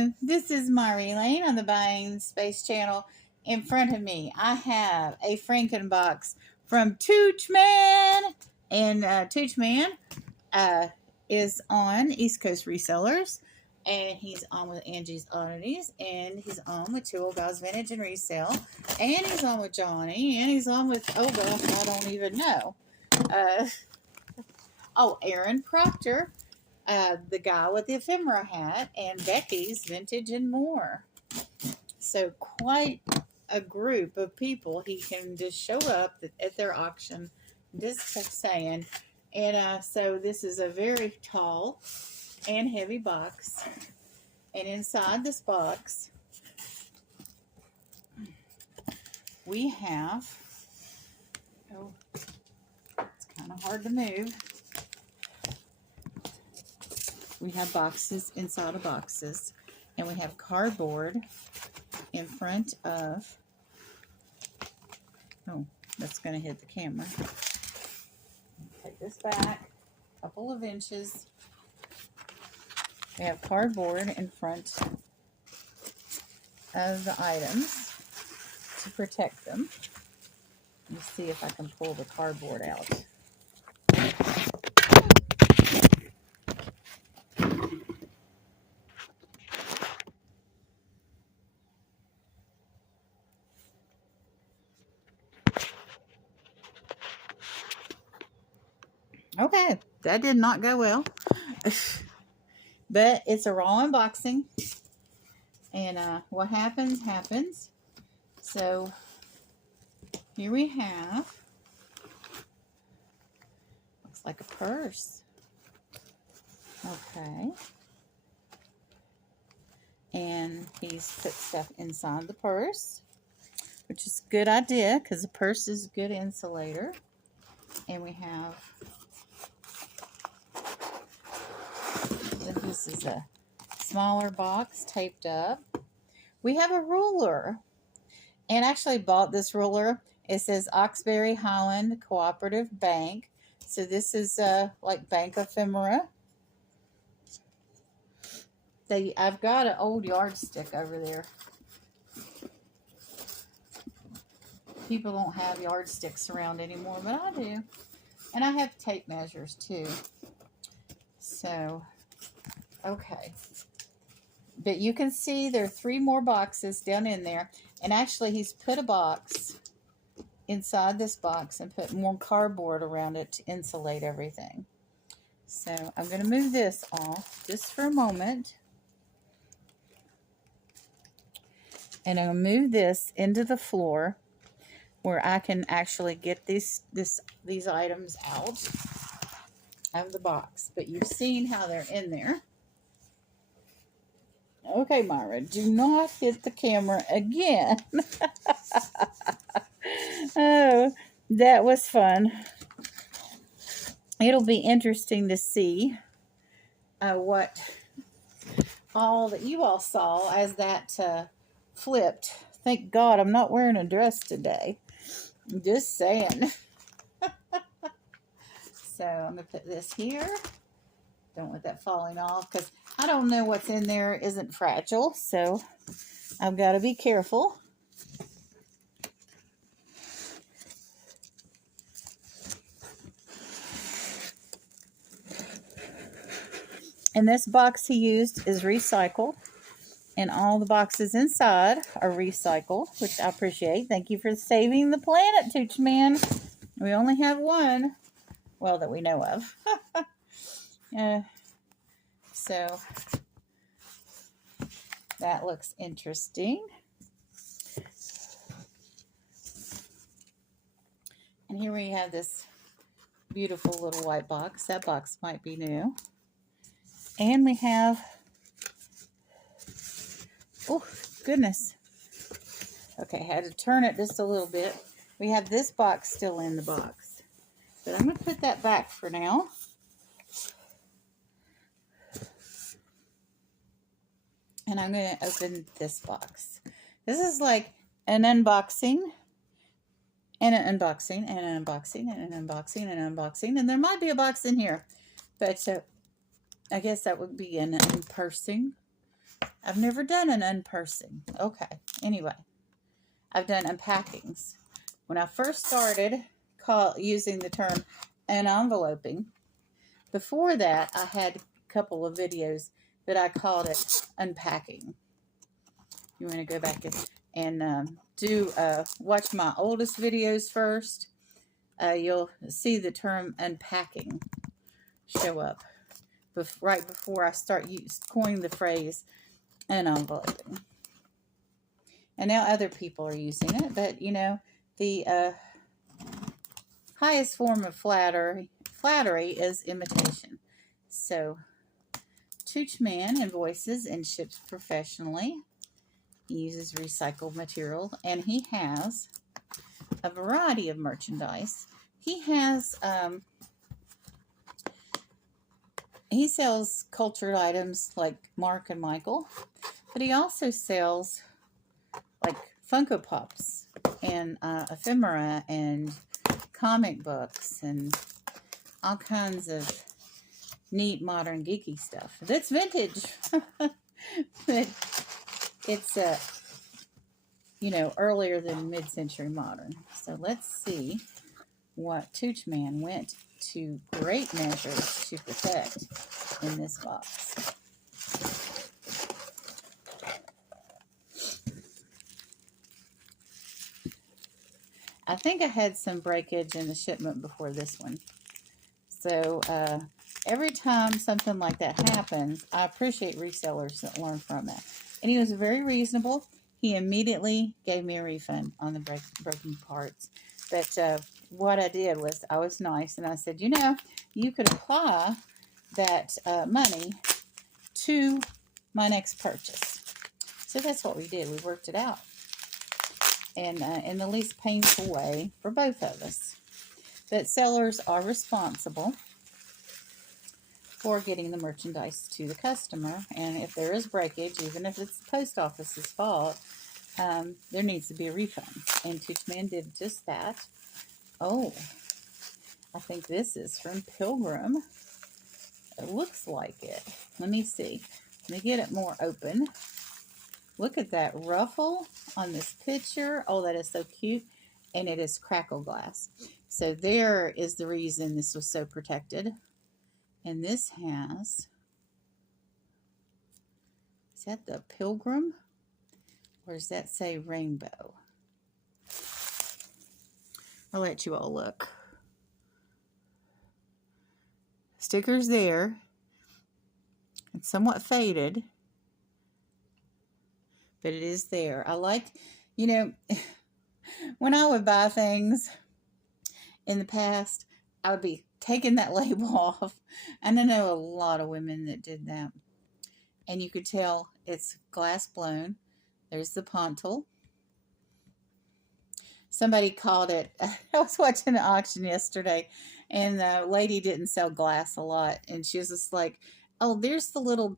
Hello, this is Mari Lane on the Buying Space channel. In front of me, I have a Frankenbox from Toochman. And Toochman is on East Coast Resellers. And he's on with Angie's Oddities. And he's on with Two Old Guys Vintage and Resale. And he's on with Johnny. And he's on with, oh gosh, I don't even know. Aaron Proctor. The guy with the ephemera hat, and Becky's Vintage and More. So quite a group of people he can just show up at their auction, just saying. And so this is a very tall and heavy box. And inside this box, we have, it's kind of hard to move. We have boxes inside of boxes, and we have cardboard in front of, that's going to hit the camera. Take this back a couple of inches. We have cardboard in front of the items to protect them. Let me see if I can pull the cardboard out. Okay, that did not go well. But it's a raw unboxing. And what happens, happens. So, here we have, looks like a purse. Okay. And he's put stuff inside the purse, which is a good idea because the purse is a good insulator. And we have, this is a smaller box taped up. We have a ruler, and I actually bought this ruler. It says Oxbury Highland Cooperative Bank. So this is like bank ephemera. I've got an old yardstick over there. People don't have yardsticks around anymore, but I do. And I have tape measures too. So, okay. But you can see there are 3 more boxes down in there. And actually, he's put a box inside this box and put more cardboard around it to insulate everything. So, I'm going to move this off just for a moment. And I'm going to move this into the floor where I can actually get these items out of the box. But you've seen how they're in there. Okay, Myra, do not hit the camera again. Oh, that was fun. It'll be interesting to see what all that you all saw as that flipped. Thank God I'm not wearing a dress today. I'm just saying. So I'm going to put this here. Don't want that falling off because I don't know what's in there isn't fragile. So I've got to be careful. And this box he used is recycled. And all the boxes inside are recycled, which I appreciate. Thank you for saving the planet, Toochman. We only have one, well, that we know of. So, that looks interesting. And here we have this beautiful little white box. That box might be new. And we have, oh, goodness. Okay, had to turn it just a little bit. We have this box still in the box. But I'm going to put that back for now. And I'm going to open this box. This is like an unboxing, and an unboxing, and an unboxing, and an unboxing, and an unboxing. And there might be a box in here. But I guess that would be an unpursing. I've never done an unpursing. Okay. Anyway, I've done unpackings. When I first started using the term unenveloping, before that, I had a couple of videos that I called it unpacking. You want to go back and watch my oldest videos first. You'll see the term unpacking show up right before I start coining the phrase unenveloping. And now other people are using it, but you know, the highest form of flattery is imitation. So, Toochman invoices and ships professionally. He uses recycled material, and he has a variety of merchandise. He has, he sells cultured items like Mark and Michael, but he also sells like Funko Pops and ephemera and comic books and all kinds of neat modern geeky stuff. That's vintage, but it's you know, earlier than mid-century modern. So let's see what Toochman went to great measures to protect in this box. I think I had some breakage in the shipment before this one. So every time something like that happens, I appreciate resellers that learn from it. And he was very reasonable. He immediately gave me a refund on the broken parts. But what I did was I was nice, and I said, you know, you could apply that money to my next purchase. So that's what we did. We worked it out. And in the least painful way for both of us. But sellers are responsible for getting the merchandise to the customer. And if there is breakage, even if it's the post office's fault, there needs to be a refund. And Toochman did just that. Oh, I think this is from Pilgrim. It looks like it. Let me see. Let me get it more open. Look at that ruffle on this picture. Oh, that is so cute. And it is crackle glass. So there is the reason this was so protected. And this has, is that the Pilgrim? Or does that say rainbow? I'll let you all look. Sticker's there. It's somewhat faded, but it is there. I like, you know, when I would buy things in the past, I would be taking that label off. And I know a lot of women that did that. And you could tell it's glass blown. There's the pontil. Somebody called it, I was watching an auction yesterday, and the lady didn't sell glass a lot. And she was just like, oh, there's the little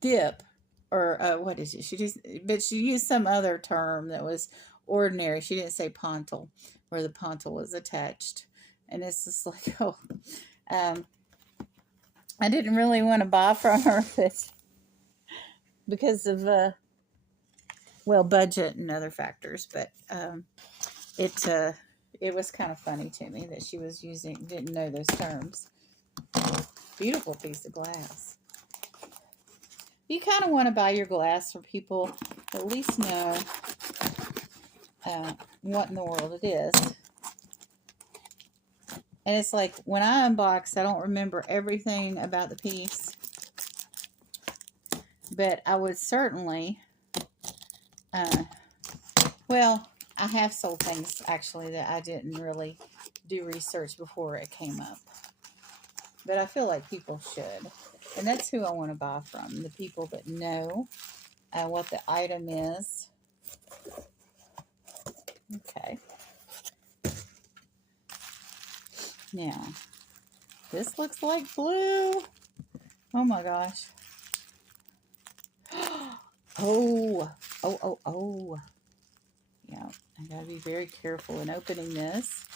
dip, or what is it? But she used some other term that was ordinary. She didn't say pontil, where the pontil was attached. And it's just like, oh, I didn't really want to buy from her, but because of well, budget and other factors. But it was kind of funny to me that she was didn't know those terms. Beautiful piece of glass. You kind of want to buy your glass for people to at least know what in the world it is. And it's like, when I unbox, I don't remember everything about the piece. But I would certainly, well, I have sold things, actually, that I didn't really do research before it came up. But I feel like people should. And that's who I want to buy from. The people that know what the item is. Okay. Now, this looks like blue. Oh my gosh. Oh. Yeah, I gotta be very careful in opening this.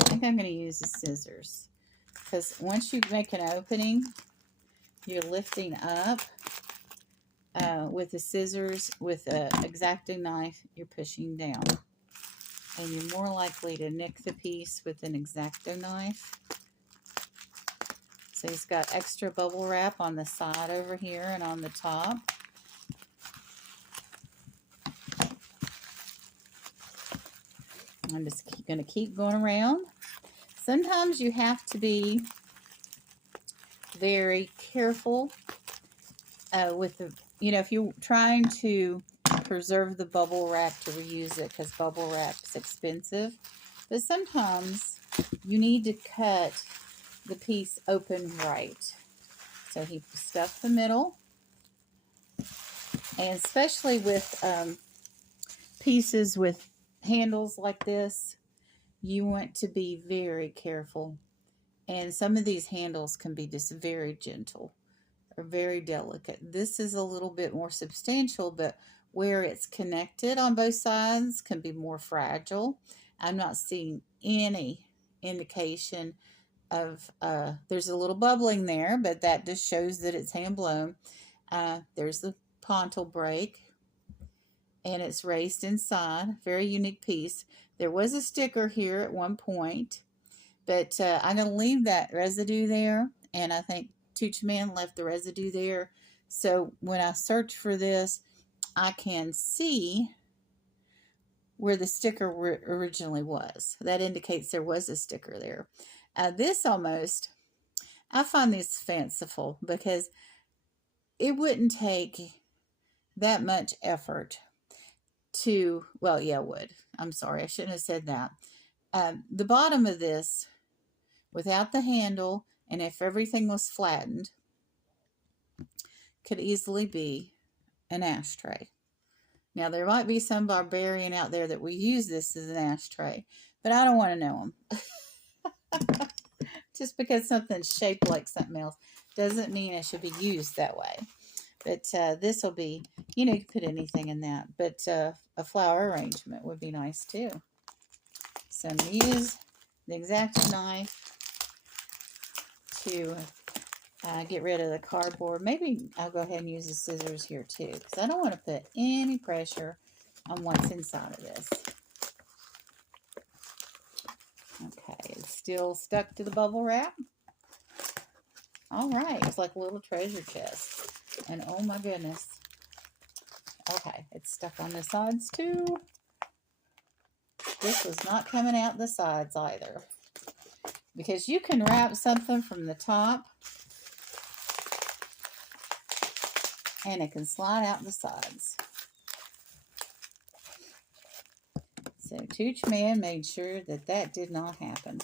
I think I'm going to use the scissors. because once you make an opening, you're lifting up. With the scissors, with an X-Acto knife, you're pushing down. And you're more likely to nick the piece with an X-Acto knife. So he's got extra bubble wrap on the side over here and on the top. I'm just going to keep going around. Sometimes you have to be very careful with the, if you're trying to preserve the bubble wrap to reuse it, because bubble wrap is expensive. But sometimes you need to cut the piece open right. So he stuffed the middle. And especially with pieces with handles like this, you want to be very careful. And some of these handles can be just very gentle or very delicate. This is a little bit more substantial, but where it's connected on both sides can be more fragile. I'm not seeing any indication of, there's a little bubbling there, but that just shows that it's hand blown. There's the pontil break, and it's raised inside. Very unique piece. There was a sticker here at one point, but I'm going to leave that residue there, and I think Toochman left the residue there. So when I search for this, I can see where the sticker originally was. That indicates there was a sticker there. This almost, I find this fanciful because it wouldn't take that much effort to, well, yeah, it would. I'm sorry, I shouldn't have said that. The bottom of this, without the handle, and if everything was flattened, could easily be an ashtray. Now, there might be some barbarian out there that will use this as an ashtray, but I don't want to know them. Just because something's shaped like something else doesn't mean it should be used that way. But this will be, you can put anything in that. But a flower arrangement would be nice too. So I'm going to use the X-Acto knife to get rid of the cardboard. Maybe I'll go ahead and use the scissors here too, because I don't want to put any pressure on what's inside of this. Okay, it's still stuck to the bubble wrap. All right, it's like a little treasure chest. And oh my goodness. Okay, it's stuck on the sides too. This was not coming out the sides either. Because you can wrap something from the top and it can slide out the sides. So Toochman made sure that that did not happen.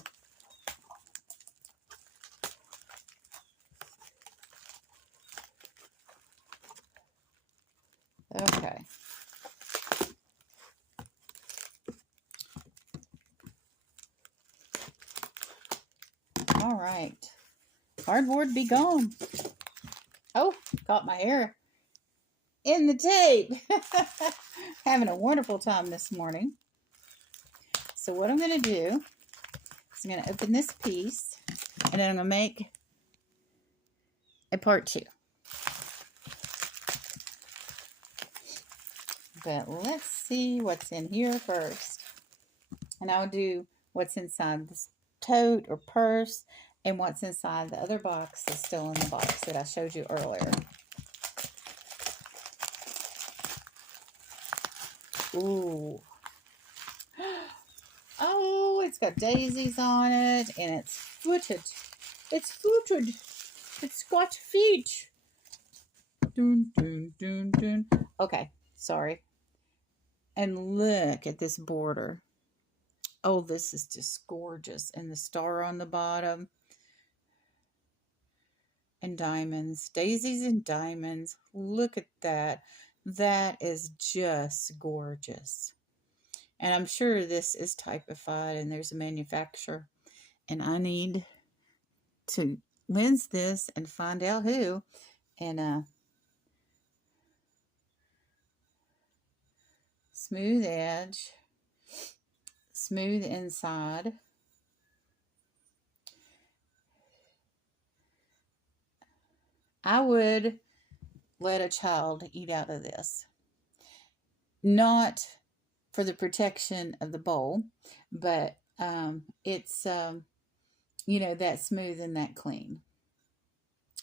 Okay. All right. Cardboard be gone. Oh, caught my hair in the tape. Having a wonderful time this morning. So what I'm going to do is I'm going to open this piece, and then I'm going to make a part 2. But let's see what's in here first. And I'll do what's inside this tote or purse, and what's inside the other box is still in the box that I showed you earlier. Ooh. Oh, it's got daisies on it, and it's footed. It's footed. It's got feet. Dun, dun, dun, dun. Okay, sorry. And look at this border. Oh, this is just gorgeous. And the star on the bottom. And diamonds. Daisies and diamonds. Look at that. That is just gorgeous. And I'm sure this is typified and there's a manufacturer. And I need to lens this and find out who. And smooth edge. Smooth inside. I would let a child eat out of this. Not for the protection of the bowl, but it's, that smooth and that clean.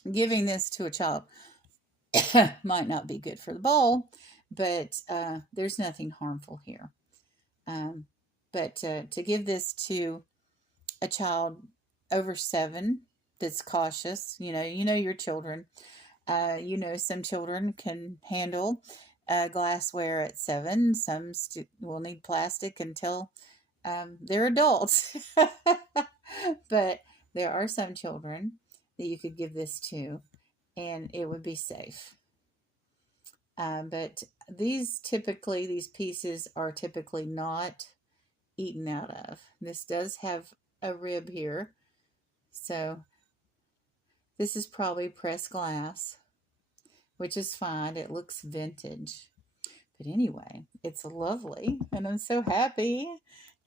Giving this to a child might not be good for the bowl, but there's nothing harmful here. But to give this to a child over 7 that's cautious, your children. Some children can handle glassware at 7. Some will need plastic until they're adults. But there are some children that you could give this to, and it would be safe. But these pieces are typically not eaten out of. This does have a rib here, so this is probably pressed glass, which is fine. It looks vintage. But anyway, it's lovely, and I'm so happy.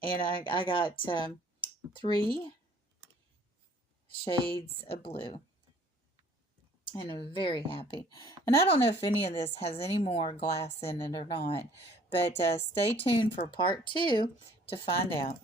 And I got 3 shades of blue. And I'm very happy. And I don't know if any of this has any more glass in it or not. But stay tuned for part 2 to find out.